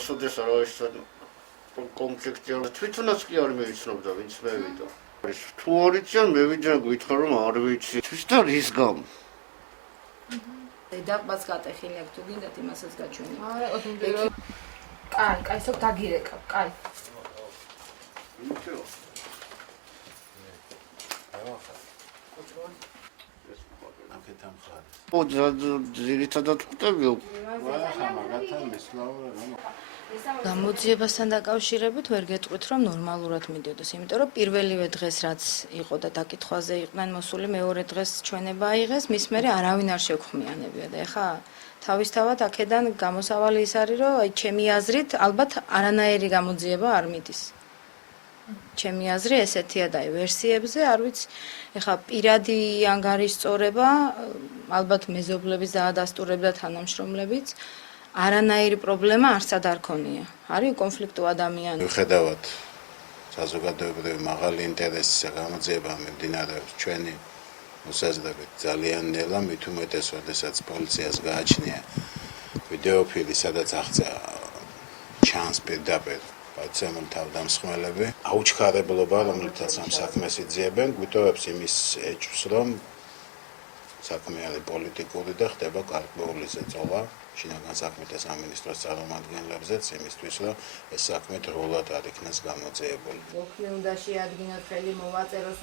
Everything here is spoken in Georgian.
გასოდეს რა ის კონფლიქტი არ თვითონაც კი არ მეიცნობდა ვინც მევიდა. თუ არ იციან მევიდა გითხრა რომ არ ვიცი. თვის და რის გამო? დედაყბაც გატეხილი აქვს თუ გინდათ იმასაც გაჩვენი. კაი, სულ დაგირეკავ, კაი. იმიტომ ძირითადად ხვდები გამოძიებასთან დაკავშირებით ვერ გეტყვით რომ ნორმალურად მიდიოდეს, იმიტომ რომ პირველივე დღეს რაც იყო და დაკითხვაზე იყვნენ მოსული, მეორე დღეს ჩვენება აიღეს, მის მერე არავინ არ შევხმიანებია და ეხა თავისთავად აქედან გამოსავალი ის არის, რომ აი ჩემი აზრით ალბათ არანაირი გამოძიება არ მიდის. ჩემი აზრი ესეთია და ვერსიებზე არ ვიცი, ეხა პირადი ანგარიშწორება, ალბათ მეზობლების დაადასტურებდა თანამშრომლებიც, არანაირი პრობლემა არსად არ ქონია. არის კონფლიქტო ადამიანი. მიუხედავად საზოგადოებრივი მაღალი ინტერესისა გამოძიება მიმდინარეობს ჩვენი მოსაზრებით ძალიან ნელა, მით უმეტეს, როდესაც პოლიციას გააჩნია ვიდეოფილი, სადაც აღწა ჩანს პირდაპირ პაცემულ თავდამსხმელები, აუჩქარებლობა, რომელთაც ამ საქმეს იძიებენ, გვიტოვებს იმის ეჭვს, რომ საქმე არის პოლიტიკური და ხდება კარგული ზეწოლა შინაგან საქმეთა სამინისტროს წარმომადგენლებზეც იმისთვის, რომ ეს საქმე დროულად არ იქნას გამოძიებული. ოქი უნდა შეადგინოთ, ხელი მოვაწეროს